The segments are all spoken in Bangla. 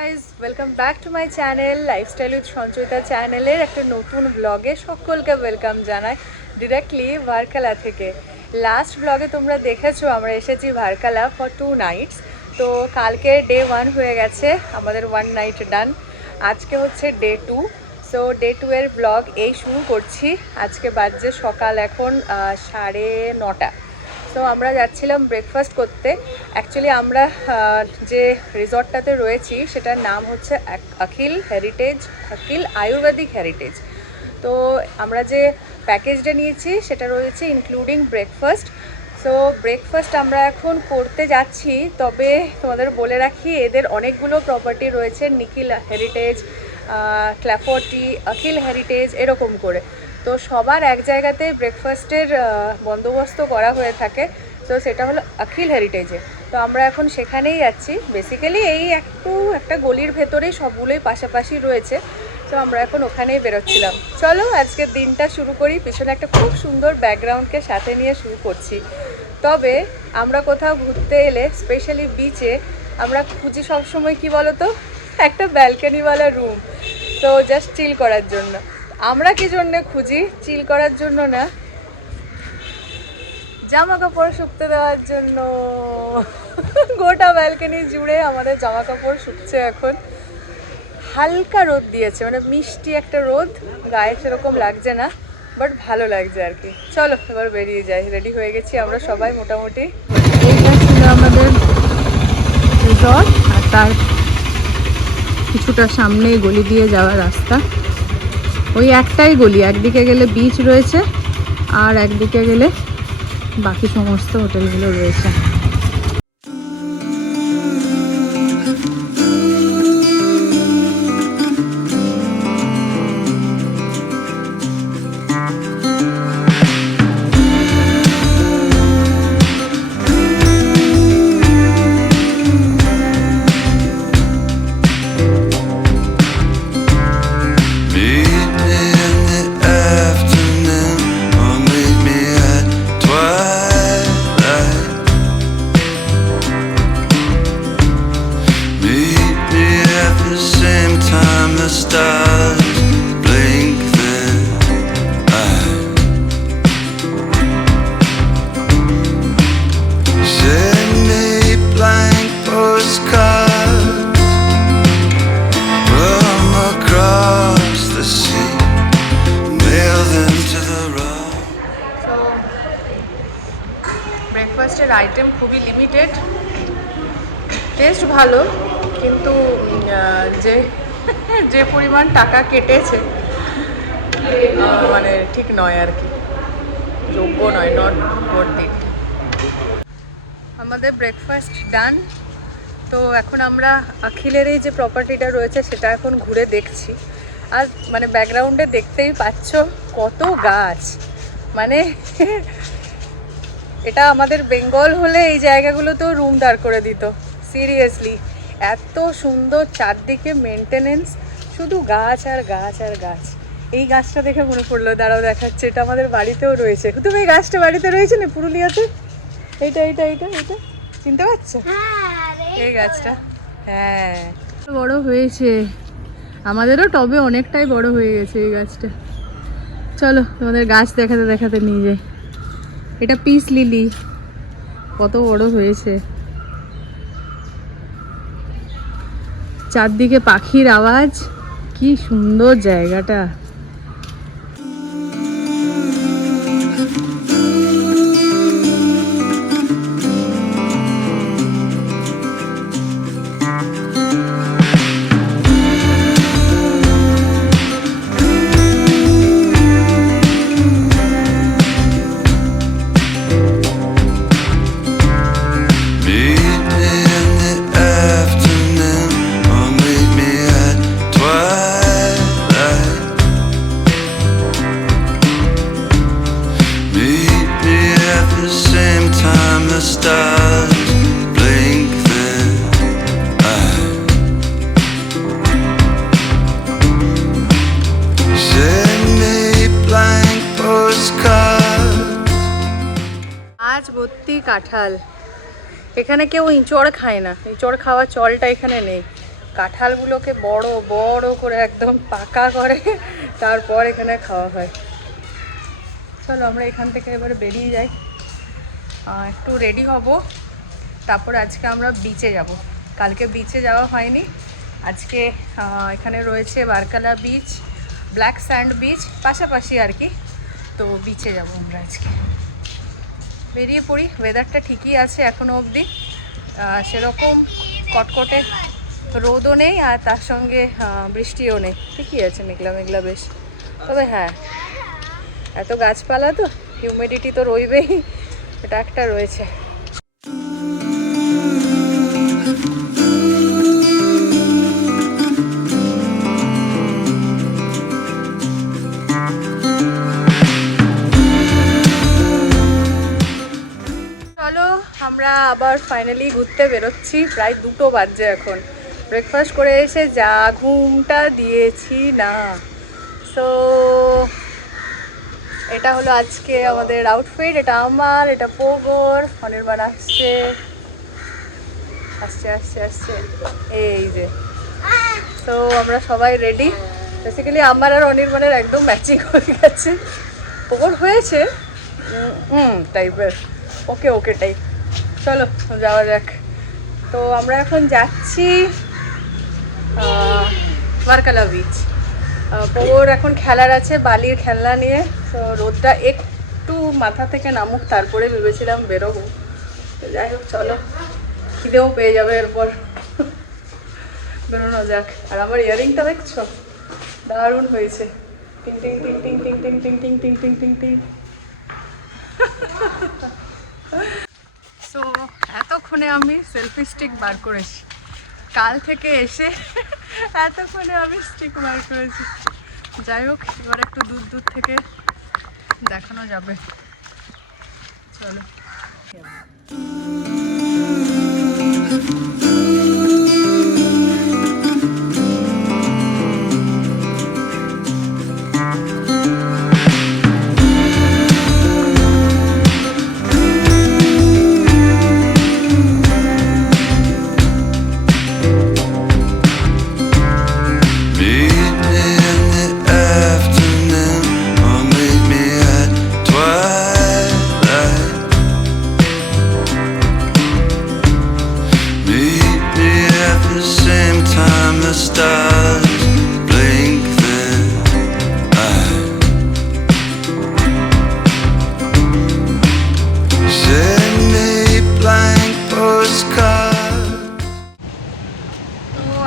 Guys, welcome back to my channel lifestyle with Sanchayita চ্যানেলের একটা নতুন ব্লগে সকলকে ওয়েলকাম জানাই ডিরেক্টলি ভার্কালা থেকে। লাস্ট ব্লগে তোমরা দেখেছো আমরা এসেছি ভার্কালা ফর 2 নাইটস। তো কালকে ডে 1 হয়ে গেছে, আমাদের 1 নাইট ডান। আজকে হচ্ছে ডে 2। সো ডে 2 এর ব্লগ এই শুরু করছি। আজকে বাজছে সকাল এখন 9:30। তো আমরা যাচ্ছিলাম ব্রেকফাস্ট করতে। অ্যাকচুয়ালি আমরা যে রিসর্টটাতে রয়েছি সেটার নাম হচ্ছে অখিল আয়ুর্বেদিক হেরিটেজ। তো আমরা যে প্যাকেজটা নিয়েছি সেটা রয়েছে ইনক্লুডিং ব্রেকফাস্ট। সো ব্রেকফাস্ট আমরা এখন করতে যাচ্ছি, তবে তোমাদের বলে রাখি এদের অনেকগুলো প্রপার্টি রয়েছে, নিখিল হেরিটেজ, ক্ল্যাফোর্টি, অখিল হেরিটেজ এরকম করে। তো সবার এক জায়গাতে ব্রেকফাস্টের বন্দোবস্ত করা হয়ে থাকে। তো সেটা হলো অখিল হেরিটেজে। তো আমরা এখন সেখানেই যাচ্ছি। বেসিক্যালি এই একটা গলির ভেতরেই সবগুলোই পাশাপাশি রয়েছে। তো আমরা এখন ওখানেই বেরোচ্ছিলাম। চলো আজকের দিনটা শুরু করি। পিছনে একটা খুব সুন্দর ব্যাকগ্রাউন্ডকে সাথে নিয়ে শুরু করছি। তবে আমরা কোথাও ঘুরতে এলে, স্পেশালি বিচে, আমরা খুঁজি সবসময় কি বলো তো, একটা ব্যালকনিওয়ালা রুম। তো জাস্ট চিল করার জন্য। আমরা কি জন্য খুঁজি? চিল করার জন্য না, জামা কাপড় শুকতে দেওয়ার জন্য। গোটা ব্যালকনি জুড়ে আমাদের জামা কাপড় শুকছে এখন। হালকা রোদ দিয়েছে, মানে মিষ্টি একটা রোদ, গায়ে সেরকম লাগছে না, বাট ভালো লাগছে আর কি। চলো এবার বেরিয়ে যাই। রেডি হয়ে গেছি আমরা সবাই মোটামুটি। এইটা ছিল আমাদের রিসর্ট, আর তার কিছুটা সামনেই গলি দিয়ে যাওয়ার রাস্তা। ওই একটাই গলি, একদিকে গেলে বিচ রয়েছে আর একদিকে গেলে বাকি সমস্ত হোটেলগুলো রয়েছে। ব্রেকফাস্টের আইটেম খুবই লিমিটেড, টেস্ট ভালো, কিন্তু যে পরিমাণ টাকা কেটেছে মানে ঠিক নয় আর কি, যোগ্য নয়, নট ওয়ার্থ ইট। আমাদের ব্রেকফাস্ট ডান। তো এখন আমরা অখিলের এই যে প্রপার্টিটা রয়েছে সেটা এখন ঘুরে দেখছি। আর মানে ব্যাকগ্রাউন্ডে দেখতেই পাচ্ছ কত গাছ, মানে এটা আমাদের বেঙ্গল হলে এই জায়গাগুলোতেও রুম দাঁড় করে দিত। সিরিয়াসলি এত সুন্দর চারদিকে মেনটেনেন্স, শুধু গাছ আর গাছ আর গাছ। এই গাছটা দেখে মনে পড়লো, দাঁড়াও দেখাচ্ছে, এটা আমাদের বাড়িতেও রয়েছে। তুমি এই গাছটা বাড়িতে রয়েছে না পুরুলিয়াতে? এইটা এইটা এইটা এইটা চিনতে পারছো? এই গাছটা হ্যাঁ বড় হয়েছে, আমাদেরও টবে অনেকটাই বড় হয়ে গেছে এই গাছটা। চলো তোমাদের গাছ দেখাতে দেখাতে নিয়ে যাই। এটা পিস লিলি, কত বড় হয়েছে। চারদিকে পাখির আওয়াজ, কি সুন্দর জায়গাটা। কাঁঠাল, এখানে কেউ ইঁচড় খায় না, ইঁচড় খাওয়ার চলটা এখানে নেই। কাঁঠালগুলোকে বড় বড় করে একদম পাকা করে তারপর এখানে খাওয়া হয়। চলো আমরা এখান থেকে এবারে বেরিয়ে যাই, একটু রেডি হব, তারপর আজকে আমরা বিচে যাব। কালকে বিচে যাওয়া হয়নি, আজকে এখানে রয়েছে বারকালা বিচ, ব্ল্যাক স্যান্ড বিচ পাশাপাশি আর কি। তো বিচে যাব আমরা আজকে, বেরিয়ে পড়ি। ওয়েদারটা ঠিকই আছে এখনও অবধি, সেরকম কটকটে রোদও নেই আর তার সঙ্গে বৃষ্টিও নেই, ঠিকই আছে, মেঘলা মেঘলা বেশ। তবে হ্যাঁ, এত গাছপালা তো হিউমিডিটি তো রইবেই, এটা একটা রয়েছে। চলো আমরা আবার ফাইনালি ঘুরতে বেরোচ্ছি, প্রায় 2টো বাজছে এখন। ব্রেকফাস্ট করে এসে যা ঘুমটা দিয়েছি না। সো এটা হলো আজকে আমাদের আউটফিট, এটা আমার, এটা পোগোর, অনির্বাণ আসছে আসছে আসছে আসছে এই যে। তো আমরা সবাই রেডি, বেসিক্যালি আমার আর অনির্বাণের একদম ম্যাচিং হয়ে গেছে। পোগোর হয়েছে টাইপের, ওকে ওকে টাইপ। চলো যাওয়া যাক। তো আমরা এখন যাচ্ছি বারকালা বিচ। ওর এখন খেলার আছে, বালির খেলনা নিয়ে। তো রোদটা একটু মাথা থেকে নামুক, তারপরে ভেবেছিলাম বেরোবো। তো যাই হোক, চলো, খিদেও পেয়ে যাবে এরপর, বেরোনো যাক। আর আমার ইয়ারিংটা দেখছো, দারুণ হয়েছে, টিং টিং টিং টিং টিং টিং টিং টিং টিং টিং টিং টিং। সো এতক্ষণে আমি সেলফি স্টিক বার করেছি, কাল থেকে এসে এতক্ষণে আমি স্টিক বার করেছি। যাই হোক, এবার একটু দূর দূর থেকে দেখানো যাবে। চলো।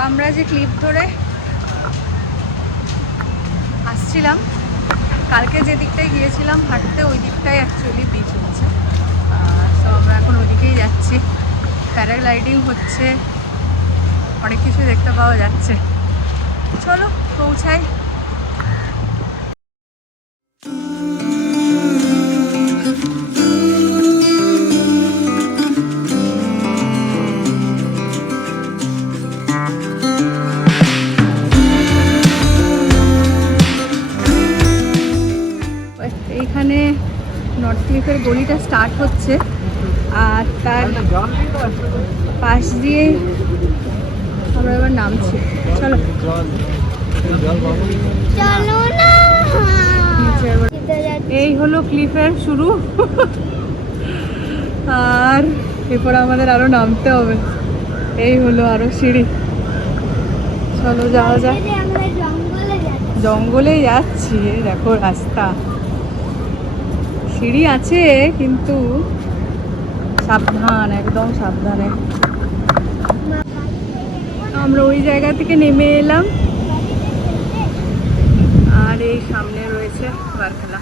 আমরা যে ক্লিপ ধরে আসছিলাম, কালকে যে দিকটায় গিয়েছিলাম হাঁটতে, ওই দিকটাই অ্যাকচুয়ালি বিচ হচ্ছে। তো আমরা এখন ওদিকেই যাচ্ছি, প্যারাগ্লাইডিং হচ্ছে, অনেক কিছু দেখতে পাওয়া যাচ্ছে। চলো পৌঁছাই। এইখানে নর্থ ক্লিফের গলিটা স্টার্ট হচ্ছে, আর তার পাশ দিয়ে আমরা এবার নামছি। চলো এই হলো ক্লিফের শুরু, আর এরপর আমাদের আরো নামতে হবে। এই হলো আরো সিঁড়ি। চলো যাওয়া যাক। জঙ্গলে যাচ্ছি, দেখো রাস্তা, সিঁড়ি আছে কিন্তু সাবধান, একদম সাবধানে। আমরা ওই জায়গা থেকে নেমে এলাম, আর এই সামনে রয়েছে বারকালা।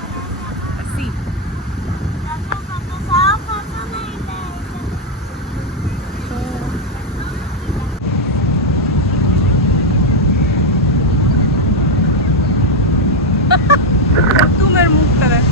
তুমের মুখটা দেখ।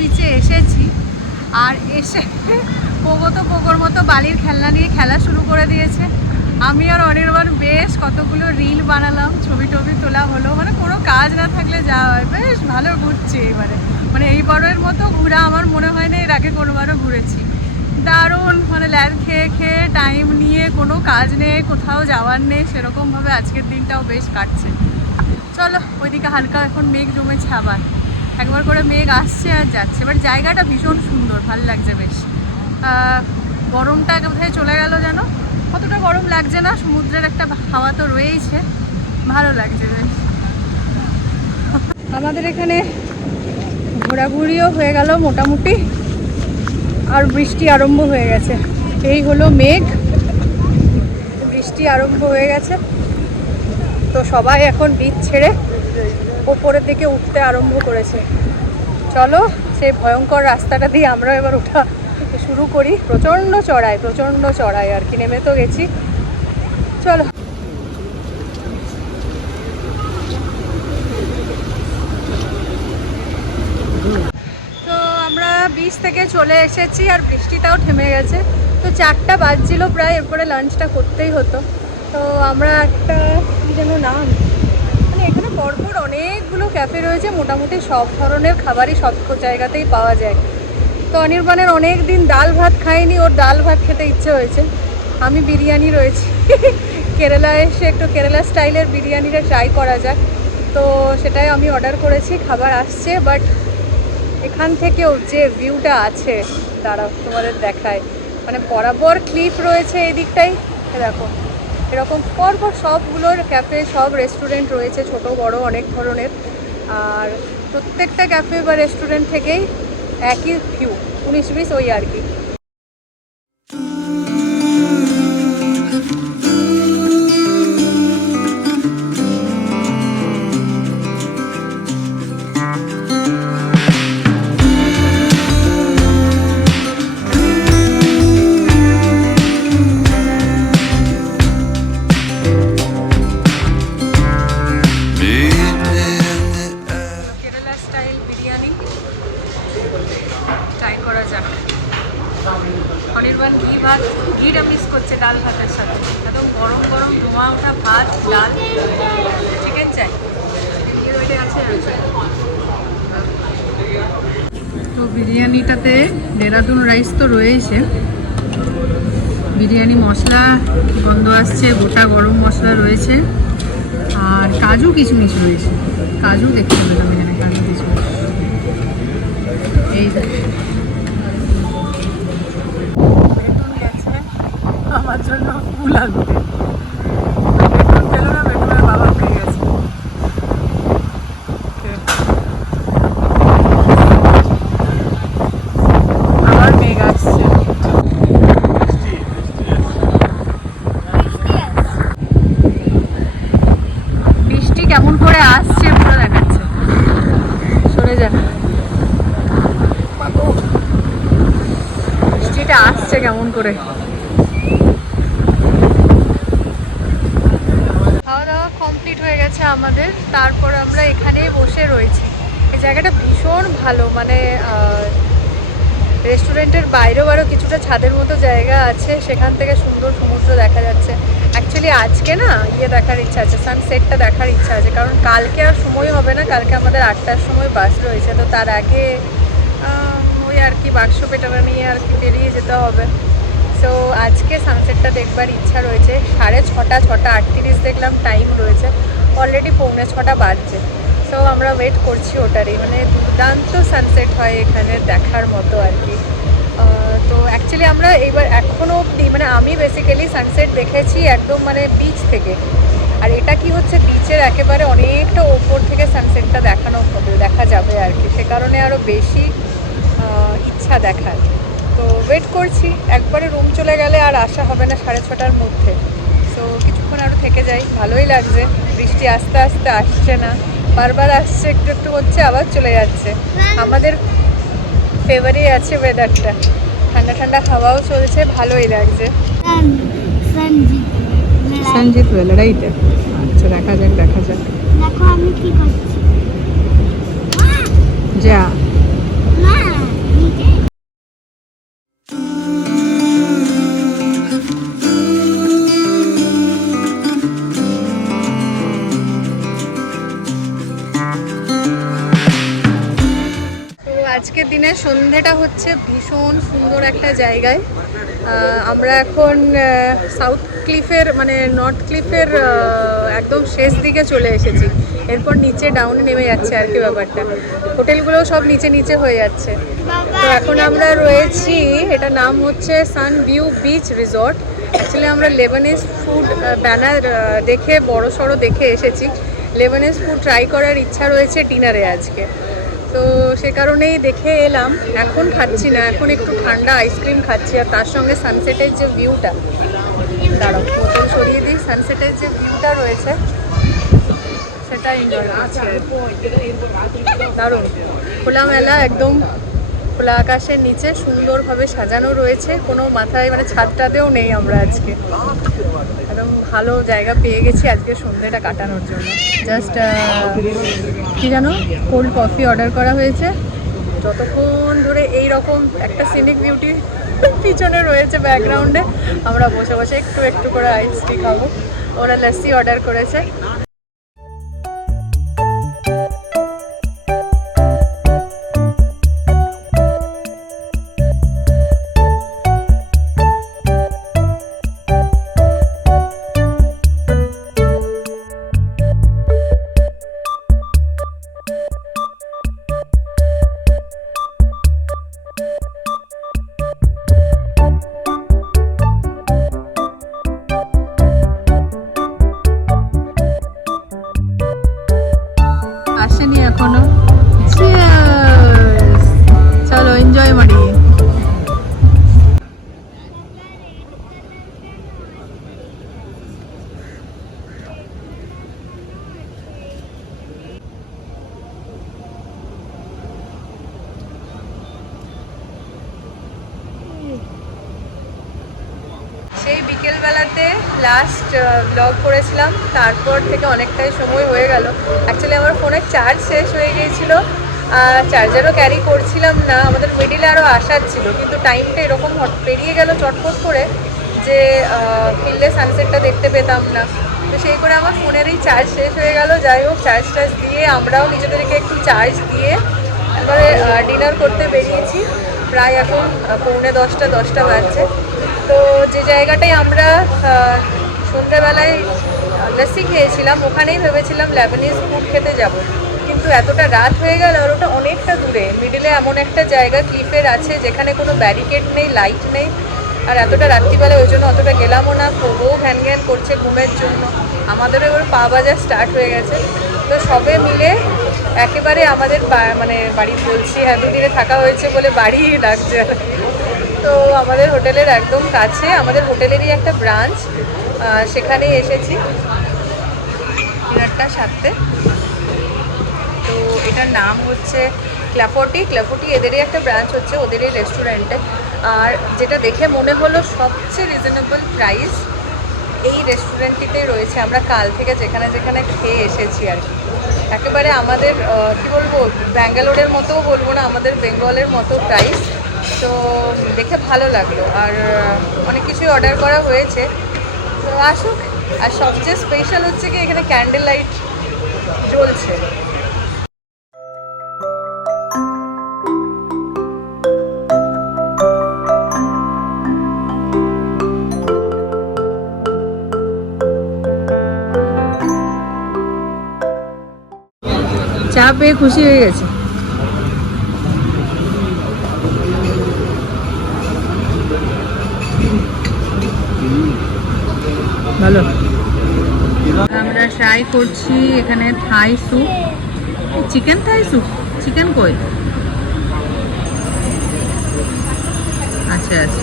বিচে এসেছি, আর এসে পোগোর মতো বালির খেলনা নিয়ে খেলা শুরু করে দিয়েছে। আমি আর অনির্বাণ বেশ কতগুলো রিল বানালাম, ছবি টবি তোলা হলো, মানে কোনো কাজ না থাকলে যা হয়, বেশ ভালো ঘুরছি এবারে। মানে এইবারের মতো ঘোরা আমার মনে হয় না এর আগে কোনোবারও ঘুরেছি। দারুণ, মানে ল্যাদ খেয়ে খেয়ে টাইম নিয়ে, কোনো কাজ নেই, কোথাও যাওয়ার নেই, সেরকমভাবে আজকের দিনটাও বেশ কাটছে। চলো ওইদিকে হালকা এখন মেঘ জমেছে, আবার একবার করে মেঘ আসছে আর যাচ্ছে। এবার জায়গাটা ভীষণ সুন্দর, ভালো লাগছে বেশ। গরমটা কোথায় চলে গেল যেন, কতটা গরম লাগছে না, সমুদ্রের একটা হাওয়া তো রয়েইছে, ভালো লাগছে বেশ। আমাদের এখানে ঘোরাঘুরিও হয়ে গেল মোটামুটি, আর বৃষ্টি আরম্ভ হয়ে গেছে। এই হলো মেঘ, বৃষ্টি আরম্ভ হয়ে গেছে। তো সবাই এখন বিচ ছেড়ে ওপরের দিকে উঠতে আরম্ভ করেছে। চলো সেই ভয়ঙ্কর রাস্তাটা দিয়ে আমরা এবার ওঠা শুরু করি। প্রচণ্ড চড়াই আর কি, নেমে তো গেছি। চলো। তো আমরা বিচ থেকে চলে এসেছি, আর বৃষ্টিটাও থেমে গেছে। তো 4টা বাজছিল প্রায়, এরপরে লাঞ্চটা করতেই হতো। তো আমরা একটা কী যেন নাম, মানে এখানে পরপর অনেকগুলো ক্যাফে রয়েছে, মোটামুটি সব ধরনের খাবারই সব জায়গাতেই পাওয়া যায়। তো অনির্বাণের অনেক দিন ডাল ভাত খাইনি, ওর ডাল ভাত খেতে ইচ্ছে হয়েছে। আমি বিরিয়ানি রয়েছি, কেরালায় এসে একটু কেরালা স্টাইলের বিরিয়ানিটা ট্রাই করা যাক। তো সেটাই আমি অর্ডার করেছি, খাবার আসছে। বাট এখান থেকেও যে ভিউটা আছে, দাঁড়াও তোমাদের দেখায়, মানে বরাবর ক্লিফ রয়েছে এই দিকটাই, দেখো এরকম পরপর সবগুলোর ক্যাফে, সব রেস্টুরেন্ট রয়েছে, ছোট বড় অনেক ধরনের। আর প্রত্যেকটা ক্যাফে বা রেস্টুরেন্ট থেকেই একই ভিউ, 19-20 ওই আর কি। অনির্বাণ ঘিটা মিস করছে ডাল ভাতের সাথে, একদম গরম গরম ধোঁয়া ওঠা ভাত, ডাল, চিকেন চাই, ঘি রইলে আছে। তো বিরিয়ানিটাতে দেরাদুন রাইস তো রয়েছে, বিরিয়ানি মশলা গন্ধ আসছে, গোটা গরম মশলা রয়েছে, আর কাজু কিশমিশ রয়েছে। কাজু দেখতে পেলাম এখানে, কাজু কিশমিশ। এই আমার জন্য ফুল আনতে, বেতন পেল না, বেতনের বাবা পেয়ে গেছে। আবার মেঘ আসছে, বৃষ্টি কেমন করে আসছে পুরো দেখাচ্ছে। সরে যা, বৃষ্টিটা আসছে কেমন করে। খাওয়া দাওয়া কমপ্লিট হয়ে গেছে আমাদের, তারপর আমরা এখানেই বসে রয়েছি। এই জায়গাটা ভীষণ ভালো, মানে রেস্টুরেন্টের বাইরেও আরও কিছুটা ছাদের মতো জায়গা আছে, সেখান থেকে সুন্দর সমুদ্র দেখা যাচ্ছে। অ্যাকচুয়ালি আজকে না দেখার ইচ্ছা আছে, সানসেটটা দেখার ইচ্ছা আছে, কারণ কালকে আর সময় হবে না। কালকে আমাদের 8টার সময় বাস রয়েছে, তো তার আগে ওই আর কি বাক্স পেটানো নিয়ে আর কি বেরিয়ে যেতে হবে। তো আজকে সানসেটটা দেখবার ইচ্ছা রয়েছে। 6:30, 6:38 দেখলাম টাইম রয়েছে, অলরেডি 6:45 বাজছে। তো আমরা ওয়েট করছি ওটারই, মানে দুর্দান্ত সানসেট হয় এখানে, দেখার মতো আর কি। তো অ্যাকচুয়ালি আমরা এইবার এখনও অবধি, মানে আমি বেসিক্যালি সানসেট দেখেছি একদম মানে বিচ থেকে, আর এটা কি হচ্ছে বিচের একেবারে অনেকটা ওপর থেকে সানসেটটা দেখা যাবে আর কি, সে কারণে আরও বেশি ইচ্ছা দেখার। তো ওয়েট করছি, একবারে রুম চলে গেলে আর আসা হবে না 6:30টার মধ্যে। তো কিছুক্ষণ আরও থেকে যাই, ভালোই লাগছে। বৃষ্টি আস্তে আস্তে আসছে না, বারবার আসছে, একটু একটু হচ্ছে, আবার চলে যাচ্ছে। আমাদের ফেভারই আছে ওয়েদারটা, ঠান্ডা ঠান্ডা হাওয়াও চলছে, ভালোই লাগছে। সঞ্জিত ওয়েলার এইটা, আচ্ছা দেখা যাক। দেখো আমি কি করছি, যা সন্ধেটা হচ্ছে ভীষণ সুন্দর একটা জায়গায়। আমরা এখন সাউথ ক্লিফের মানে নর্থ ক্লিফের একদম শেষ দিকে চলে এসেছি। এরপর নিচে ডাউনে নেমে যাচ্ছে আর কি ব্যাপারটা। হোটেলগুলো সব নিচে নিচে হয়ে যাচ্ছে। তো এখন আমরা রয়েছি, এটা নাম হচ্ছে সান ভিউ বিচ রিসর্ট। অ্যাকচুয়ালি আমরা লেবানিজ ফুড ব্যানার দেখে বড় সড়ো দেখে এসেছি। লেবানিজ ফুড ট্রাই করার ইচ্ছা রয়েছে ডিনারে আজকে, তো সে কারণেই দেখে এলাম। এখন খাচ্ছি না, এখন একটু ঠান্ডা আইসক্রিম খাচ্ছি আর তার সঙ্গে সানসেটের যে ভিউটা, দাঁড়াও বোতল সরিয়ে দিই, সানসেটের যে ভিউটা রয়েছে সেটা এনজয় করছি। দারুণ খোলামেলা, একদম খোলা আকাশের নিচে সুন্দরভাবে সাজানো রয়েছে। কোনো মাথায় মানে ছাদটাতেও নেই আমরা আজকে। একদম ভালো জায়গা পেয়ে গেছি আজকে সন্ধ্যেটা কাটানোর জন্য। জাস্ট কি জানো, কোল্ড কফি অর্ডার করা হয়েছে। যতক্ষণ ধরে এই রকম একটা সিনিক বিউটি পিছনে রয়েছে ব্যাকগ্রাউন্ডে, আমরা বসে বসে একটু একটু করে আইস টি খাবো। ওরা লস্যি অর্ডার করেছে। আসেনি এখনো। চিয়ার্স, চলো এনজয় মারি। সেই বিকেলবেলাতে লাস্ট ব্লগ করেছিলাম, তারপর থেকে অনেকটাই সময় হয়ে গেল। অ্যাকচুয়ালি আমার ফোনের চার্জ শেষ হয়ে গিয়েছিলো, চার্জারও ক্যারি করছিলাম না। আমাদের মিডিলে আরও আসার ছিল, কিন্তু টাইমটা এরকম পেরিয়ে গেল চটপট করে যে ফিল্ডে সানসেটটা দেখতে পেতাম না। তো সেই করে আমার ফোনেরই চার্জ শেষ হয়ে গেল। যাই হোক, চার্জ দিয়ে আমরাও নিজেদেরকে একটু চার্জ দিয়ে এবারে ডিনার করতে বেরিয়েছি। প্রায় এখন 9:45 বাজছে। তো যে জায়গাটায় আমরা সন্ধ্যাবেলায় লস্যি খেয়েছিলাম, ওখানেই ভেবেছিলাম লেবানিজ ফুড খেতে যাব, কিন্তু এতটা রাত হয়ে গেল আর ওটা অনেকটা দূরে। মিডিলে এমন একটা জায়গা ক্লিফের আছে যেখানে কোনো ব্যারিকেড নেই, লাইট নেই, আর এতটা রাত্রিবেলা ওই জন্য অতটা গেলামও না। খুবও ঘ্যান ঘ্যান করছে ঘুমের জন্য, আমাদেরও এবার পা বাজা স্টার্ট হয়ে গেছে। তো সবে মিলে একেবারে আমাদের মানে বাড়ি বলছি, এতদিনে থাকা হয়েছে বলে বাড়িই লাগছে। তো আমাদের হোটেলের একদম কাছে, আমাদের হোটেলেরই একটা ব্রাঞ্চ, সেখানেই এসেছি ডিনারটা সারতে। তো এটার নাম হচ্ছে ক্লাফোটি এদেরই একটা ব্রাঞ্চ হচ্ছে ওদেরই রেস্টুরেন্টে। আর যেটা দেখে মনে হলো সবচেয়ে রিজনেবল প্রাইস এই রেস্টুরেন্টটিতেই রয়েছে। আমরা কাল থেকে যেখানে যেখানে খেয়ে এসেছি আর কি, একেবারে আমাদের কী বলবো, ব্যাঙ্গালোরের মতোও বলবো না, আমাদের বেঙ্গলের মতো প্রাইস। তো দেখে ভালো লাগলো। আর অনেক কিছুই অর্ডার করা হয়েছে, তো আসুক। আর সবচেয়ে স্পেশাল হচ্ছে কি এখানে ক্যান্ডেল লাইট জ্বলছে। চা পেয়ে খুশি হয়ে গেছে। ভালো। আমরা ট্রাই করছি এখানে Thai soup, chicken Thai soup. Chicken কই? আচ্ছা আচ্ছা,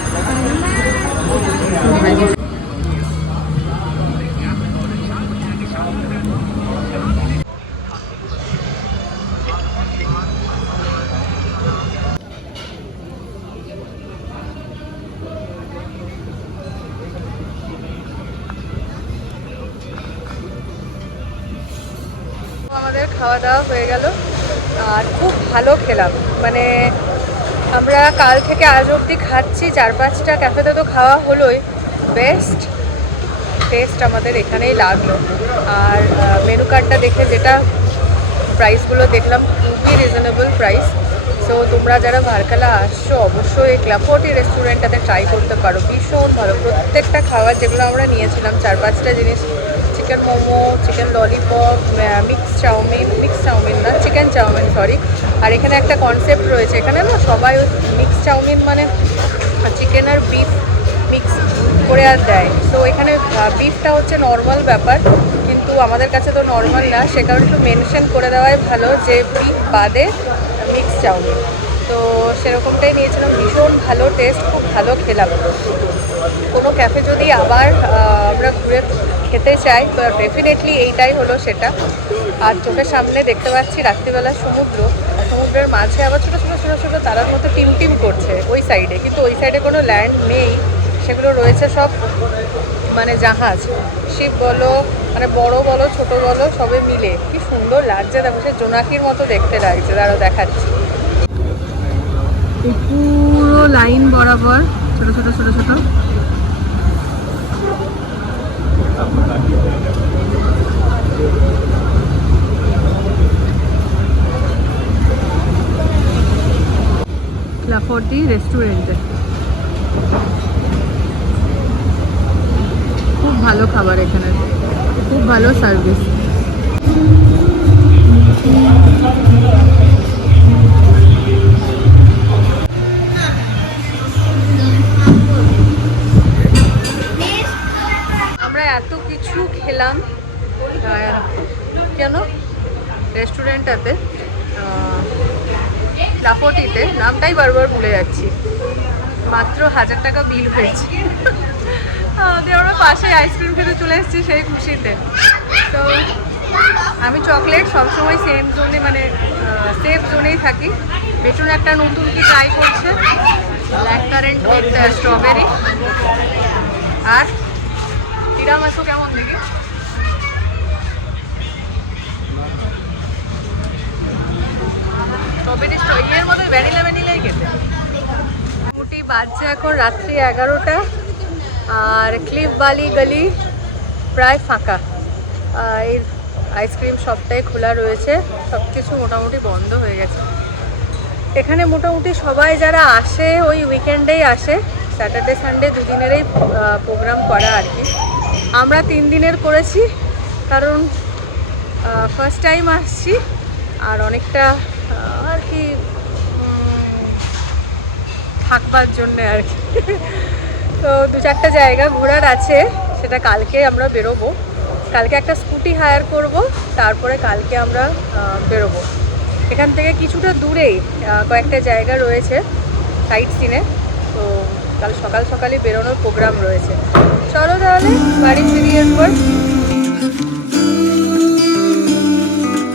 আমাদের খাওয়া দাওয়া হয়ে গেল আর খুব ভালো খেলাম। মানে আমরা কাল থেকে আজ অবধি খাচ্ছি, 4-5টা ক্যাফেতে তো খাওয়া হলোই। বেস্ট টেস্ট আমাদের এখানেই লাগলো। আর মেনু কার্ডটা দেখে যেটা প্রাইসগুলো দেখলাম, খুবই রিজনেবল প্রাইস। তো তোমরা যারা ভার্কালা আসছো অবশ্যই এই ক্লাব 40 রেস্টুরেন্টটাতে ট্রাই করতে পারো, ভীষণ ভালো। প্রত্যেকটা খাবার যেগুলো আমরা নিয়েছিলাম 4-5টা জিনিস, chicken momo, chicken lollipop, mix chowmein না, চিকেন চাউমিন সরি। আর এখানে একটা কনসেপ্ট রয়েছে, এখানে না সবাই মিক্স চাউমিন মানে চিকেন আর বিফ মিক্স করে আর দেয়। তো এখানে বিফটা হচ্ছে নর্মাল ব্যাপার, কিন্তু আমাদের কাছে তো নর্মাল না, সে কারণে একটু মেনশন করে দেওয়াই ভালো যে বিফ বাদে মিক্স চাউমিন। তো সেরকমটাই নিয়েছিলাম, ভীষণ ভালো টেস্ট, খুব ভালো খেলাম। কোনো ক্যাফে যদি আবার আমরা ঘুরে খেতে চাই তো ডেফিনেটলি এইটাই হলো সেটা। আর চোখের সামনে দেখতে পাচ্ছি রাত্রিবেলা সমুদ্রের মাঝে আবার ছোটো ছোটো ছোটো ছোটো তারার মতো টিম করছে ওই সাইডে, কিন্তু ওই সাইডে কোনো ল্যান্ড নেই, সেগুলো রয়েছে সব মানে জাহাজ, শিপ বলো মানে বড় বলো ছোট বলো সবে মিলে। কি সুন্দর লাগছে, দেখো সে জোনাকির মতো দেখতে লাগছে। তারও দেখাচ্ছি পুরো লাইন বরাবর ছোট ছোট ছোট ছোট ক্লাব 40 রেস্টুরেন্টে খুব ভালো খাবার, এখানে খুব ভালো সার্ভিস। আমরা এত কিছু খেলাম কেন রেস্টুরেন্টটাতে, ক্লাব 40-তে, নামটাই বারবার ভুলে যাচ্ছি, মাত্র 1000 টাকা বিল হয়েছে। আমরা পাশে আইসক্রিম খেতে চলে এসেছি সেই খুশিতে। তো আমি চকলেট সবসময় সেম জোনে মানে সেফ জোনেই থাকি। বেটুন একটা নতুন কি ট্রাই করছে, ব্ল্যাক কারেন্ট উইথ স্ট্রবেরি। আর তিরামিসু কেমন দেখি, স্ট্রবেরি এর মধ্যে ভ্যানিলাই খেতে। মোটামুটি বাজছে এখন রাত্রি 11টা, আর ক্লিফ ভ্যালি গলি প্রায় ফাঁকা। এর আইসক্রিম শপটাই খোলা রয়েছে, সব কিছু মোটামুটি বন্ধ হয়ে গেছে। এখানে মোটামুটি সবাই যারা আসে ওই উইকেন্ডেই আসে, স্যাটারডে সানডে দুদিনেরই প্রোগ্রাম করা আর কি। আমরা 3 দিনের করেছি, কারণ ফার্স্ট টাইম আসছি আর অনেকটা আর কি থাকবার জন্যে আর কি। তো 2-4টা জায়গা ঘোরার আছে, সেটা কালকে আমরা বেরোবো। কালকে একটা স্কুটি হায়ার করব, তারপরে কালকে আমরা বেরোবো। এখান থেকে কিছুটা দূরেই কয়েকটা জায়গা রয়েছে সাইট সিনে, তো কাল সকাল সকালই বেরোনোর প্রোগ্রাম রয়েছে। চলো তাহলে বাড়ি ফিরি এরপর।